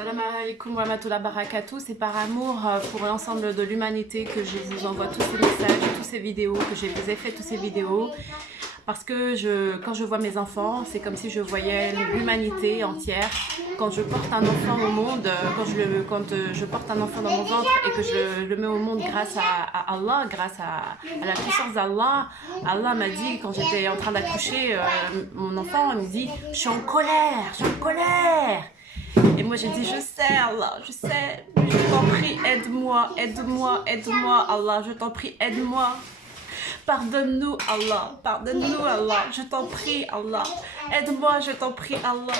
Salam alaikum wa rahmatullahi wa barakatuh. C'est par amour pour l'ensemble de l'humanité que je vous envoie tous ces messages, toutes ces vidéos, que je vous ai fait toutes ces vidéos. Parce que quand je vois mes enfants, c'est comme si je voyais l'humanité entière. Quand je porte un enfant au monde, quand je porte un enfant dans mon ventre et que je le mets au monde grâce à Allah, grâce à la puissance d'Allah, Allah m'a dit, quand j'étais en train d'accoucher, mon enfant me dit « Je suis en colère, je suis en colère !» Et moi j'ai dit, je sais Allah, je sais, je t'en prie, aide-moi, aide-moi, aide-moi Allah, je t'en prie, aide-moi. Pardonne-nous pardonne-nous Allah, je t'en prie Allah, aide-moi, je t'en prie Allah,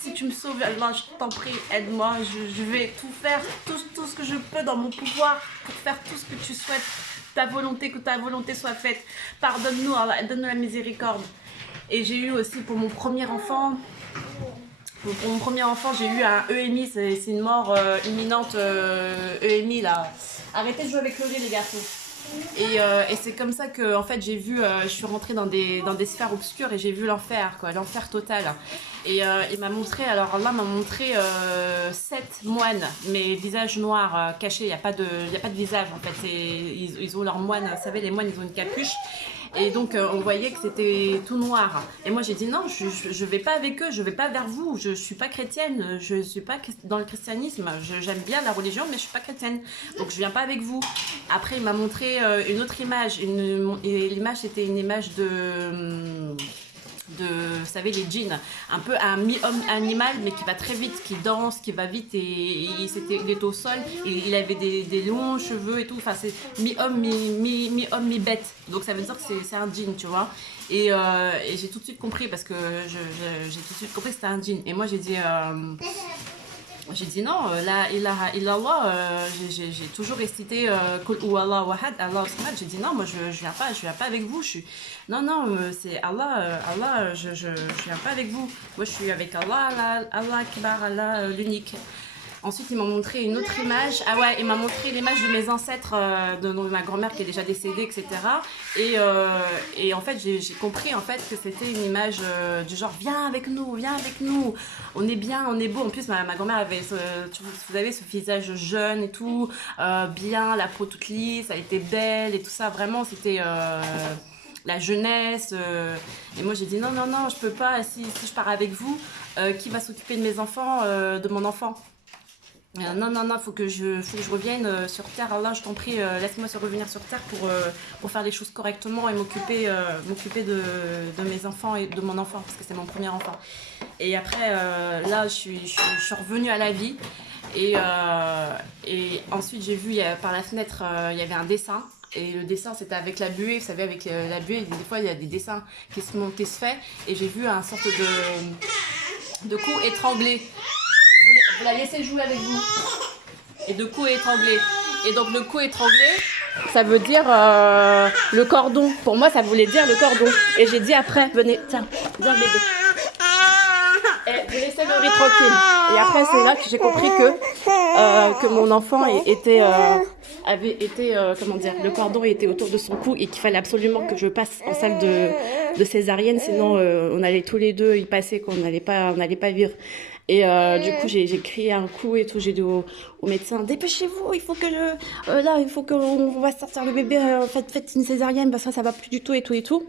si tu me sauves Allah, je t'en prie, aide-moi, je vais tout faire, tout ce que je peux dans mon pouvoir pour faire tout ce que tu souhaites, que ta volonté soit faite. Pardonne-nous Allah, donne-nous la miséricorde. Et j'ai eu aussi pour mon premier enfant, j'ai eu un EMI, c'est une mort imminente, EMI là. Arrêtez de jouer avec le lait les garçons. Et c'est comme ça que en fait j'ai vu, je suis rentrée dans des sphères obscures et j'ai vu l'enfer, quoi, l'enfer total. Et il m'a montré, alors là m'a montré 7 moines, mais visage noir, caché, il n'y a pas de visage en fait. Ils ont leur moine, vous savez les moines ils ont une capuche. Et donc on voyait que c'était tout noir. Et moi j'ai dit non, je vais pas avec eux, je vais pas vers vous, je suis pas chrétienne, je suis pas dans le christianisme, j'aime bien la religion mais je suis pas chrétienne, donc je viens pas avec vous. Après il m'a montré une autre image, et l'image c'était une image vous savez les djinns, un peu un mi-homme animal mais qui va très vite, qui danse, qui va vite, et il était au sol, et il avait des longs cheveux et tout, enfin c'est mi-homme, mi-homme, mi-bête, donc ça veut dire que c'est un djinn, tu vois. Et j'ai tout de suite compris, parce que j'ai tout de suite compris que c'était un djinn, et moi j'ai dit non, la ilaha illallah, j'ai toujours récité Kul Huwallahu Ahad, Allah Samad. J'ai dit non, moi je viens pas avec vous. Non, c'est Allah, Allah, je viens pas avec vous. Moi je suis avec Allah, Allah Akbar, Allah l'unique. Ensuite, il m'a montré une autre image. Ah ouais, il m'a montré l'image de mes ancêtres, de ma grand-mère qui est déjà décédée, etc. Et en fait, j'ai compris en fait que c'était une image du genre viens avec nous, on est bien, on est beau. En plus, ma grand-mère avait, vous savez, ce visage jeune et tout, bien, la peau toute lisse, elle était belle et tout ça. Vraiment, c'était la jeunesse. Et moi, j'ai dit non, je peux pas. Si je pars avec vous, qui va s'occuper de mes enfants, de mon enfant? Non, faut que je revienne sur Terre. Allah, je t'en prie, laisse-moi revenir sur Terre pour faire les choses correctement et m'occuper de mes enfants et de mon enfant, parce que c'est mon premier enfant. Et après, là, je suis revenue à la vie. Et ensuite, j'ai vu par la fenêtre, il y avait un dessin. Et le dessin, c'était avec la buée. Vous savez, avec la buée, des fois, il y a des dessins qui se montent et se fait. Et j'ai vu un sorte de cou étranglé. Vous la laissez jouer avec vous. Et de cou étranglé. Et donc le cou étranglé, ça veut dire le cordon. Pour moi, ça voulait dire le cordon. Et j'ai dit après, venez, tiens, viens bébé. Et vous laissez le riz tranquille. Et après, c'est là que j'ai compris que mon enfant avait été, comment dire, le cordon était autour de son cou et qu'il fallait absolument que je passe en salle de césarienne, sinon on allait tous les deux y passer, qu'on n'allait pas vivre. Et du coup, j'ai crié un coup et tout. J'ai dit au médecin, dépêchez-vous, il faut qu'on va sortir le bébé, faites une césarienne parce que ça va plus du tout et tout.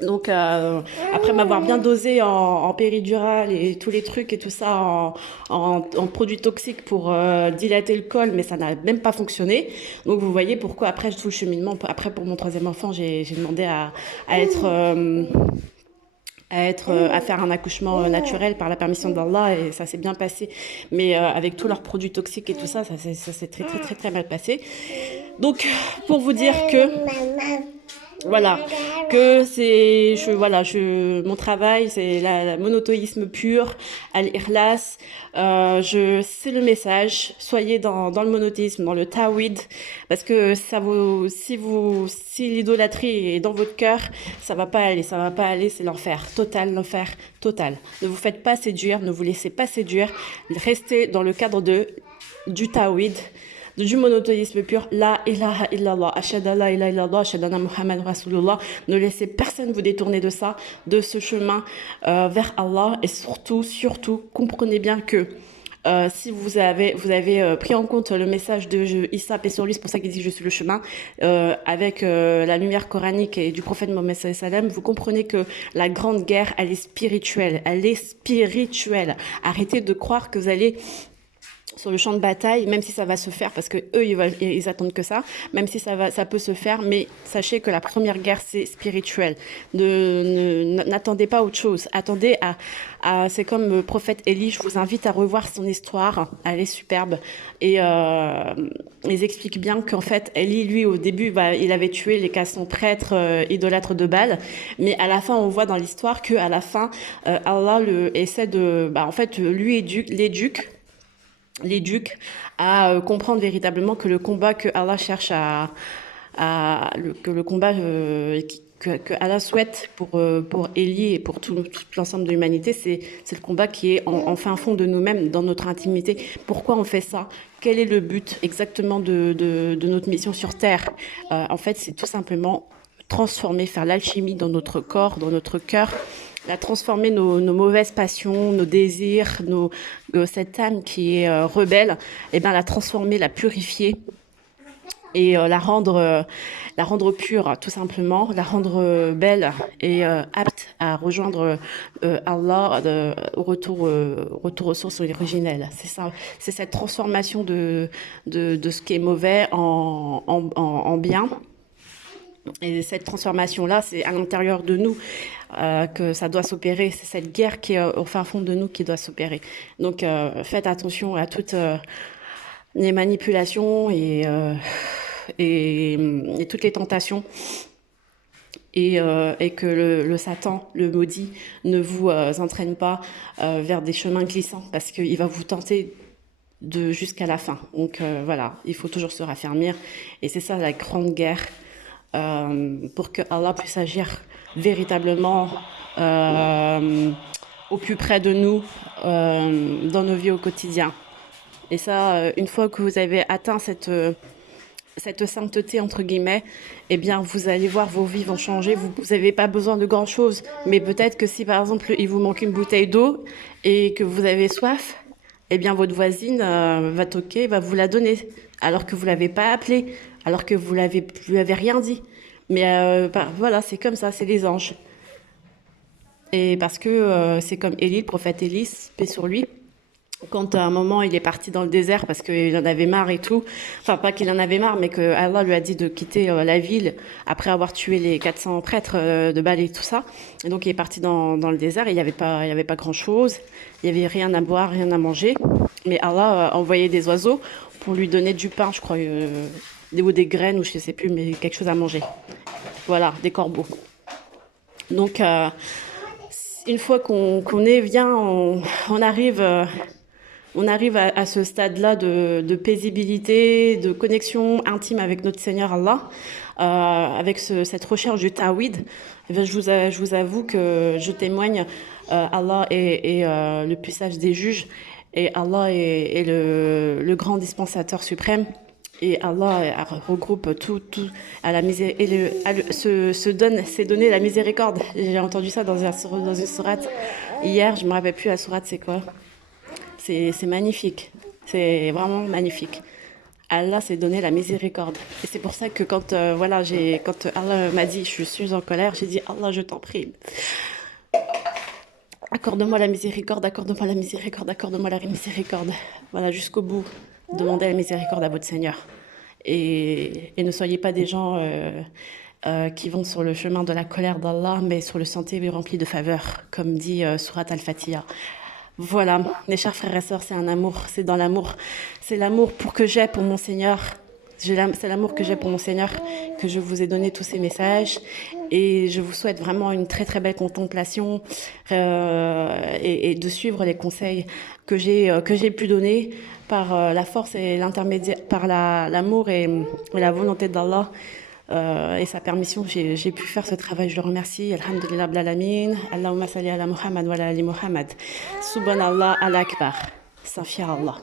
Donc après m'avoir bien dosé en péridurale et tous les trucs et tout ça en produits toxiques pour dilater le col, mais ça n'a même pas fonctionné. Donc vous voyez pourquoi après tout le cheminement, après pour mon troisième enfant, j'ai demandé à faire un accouchement naturel par la permission d'Allah, et ça s'est bien passé, mais avec tous leurs produits toxiques et tout ça s'est très mal passé. Donc pour vous dire que voilà, que mon travail, c'est la monothéisme pur, al-ikhlas. C'est le message. Soyez dans le monothéisme, dans le tawhid, parce que si l'idolâtrie est dans votre cœur, ça va pas aller, c'est l'enfer total. Ne vous faites pas séduire, ne vous laissez pas séduire. Restez dans le cadre du tawhid, du monothéisme pur. La ilaha illallah, ashhadu an la ilaha illallah, ashhadu anna Muhammad Rasulullah. Ne laissez personne vous détourner de ça, de ce chemin vers Allah. Et surtout, comprenez bien que si vous avez pris en compte le message de Issa, paix sur lui, c'est pour ça qu'il dit je suis le chemin, avec la lumière coranique et du prophète Mohammed sallallahu alayhi wa sallam, vous comprenez que la grande guerre, elle est spirituelle. Elle est spirituelle. Arrêtez de croire que vous allez sur le champ de bataille, même si ça va se faire, parce que eux ils attendent que ça, même si ça peut se faire, mais sachez que la première guerre c'est spirituel. N'attendez pas autre chose. Attendez c'est comme le prophète Élie. Je vous invite à revoir son histoire. Elle est superbe et ils expliquent bien qu'en fait Élie, lui au début, il avait tué les 400 prêtres idolâtres de Baal, mais à la fin on voit dans l'histoire que à la fin Allah essaie de, en fait lui l'éduque à comprendre véritablement que le combat que Allah cherche que le combat que Allah souhaite pour Élie et pour tout l'ensemble de l'humanité, c'est le combat qui est en fin fond de nous-mêmes, dans notre intimité. Pourquoi on fait ça? Quel est le but exactement de notre mission sur Terre? En fait, c'est tout simplement transformer, faire l'alchimie dans notre corps, dans notre cœur, la transformer nos mauvaises passions, nos désirs, cette âme qui est rebelle, et bien la transformer, la purifier et la rendre pure, tout simplement, la rendre belle et apte à rejoindre Allah au retour aux sources originelles. C'est ça, c'est cette transformation de ce qui est mauvais en bien. Et cette transformation-là, c'est à l'intérieur de nous que ça doit s'opérer. C'est cette guerre qui est au fin fond de nous qui doit s'opérer. Donc, faites attention à toutes les manipulations et toutes les tentations. Et que le Satan, le maudit, ne vous entraîne pas vers des chemins glissants, parce qu'il va vous tenter jusqu'à la fin. Donc, voilà, il faut toujours se raffermir. Et c'est ça la grande guerre. Pour que Allah puisse agir véritablement au plus près de nous dans nos vies au quotidien. Et ça, une fois que vous avez atteint cette sainteté entre guillemets, eh bien vous allez voir, vos vies vont changer. Vous n'avez pas besoin de grand chose, mais peut-être que si par exemple il vous manque une bouteille d'eau et que vous avez soif, eh bien votre voisine va toquer, va vous la donner, alors que vous l'avez pas appelée, alors que vous lui avez rien dit. Mais voilà, c'est comme ça, c'est les anges. Et parce que c'est comme Élie, le prophète Élie, paix sur lui. Quand à un moment il est parti dans le désert parce qu'il en avait marre et tout, enfin pas qu'il en avait marre, mais que Allah lui a dit de quitter la ville après avoir tué les 400 prêtres de Baal et tout ça. Et donc il est parti dans le désert, et il y avait pas grand chose, il y avait rien à boire, rien à manger, mais Allah a envoyé des oiseaux pour lui donner du pain, je crois, ou des graines, ou je sais plus, mais quelque chose à manger. Voilà, des corbeaux. Donc une fois qu'on est bien, on arrive à ce stade-là de paisibilité, de connexion intime avec notre Seigneur Allah, avec cette recherche du Tawhid. Eh bien, je vous avoue que je témoigne, Allah est le plus sage des juges, et Allah est le grand dispensateur suprême. Et Allah regroupe tout à la misère, et s'est donné la miséricorde. J'ai entendu ça dans une sourate hier, je me rappelle plus la sourate c'est quoi. C'est magnifique, c'est vraiment magnifique. Allah s'est donné la miséricorde. Et c'est pour ça que quand Allah m'a dit je suis en colère, j'ai dit Allah, je t'en prie, accorde-moi la miséricorde, accorde-moi la miséricorde, accorde-moi la miséricorde. Voilà, jusqu'au bout. Demandez la miséricorde à votre Seigneur. Et ne soyez pas des gens qui vont sur le chemin de la colère d'Allah, mais sur le sentier rempli de faveur, comme dit Surat Al-Fatiha. Voilà, mes chers frères et sœurs, c'est un amour, c'est dans l'amour. C'est l'amour que j'ai pour mon Seigneur. C'est l'amour que j'ai pour mon Seigneur que je vous ai donné tous ces messages. Et je vous souhaite vraiment une très très belle contemplation et de suivre les conseils que j'ai pu donner par la force et l'intermédiaire, par l'amour et la volonté d'Allah. Et sa permission, j'ai pu faire ce travail. Je le remercie. Alhamdulillah Rabbil Alamin. Allahumma salli ala Muhammad wa ala ali Muhammad. Subhanallah al-Akbar. Safia Allah.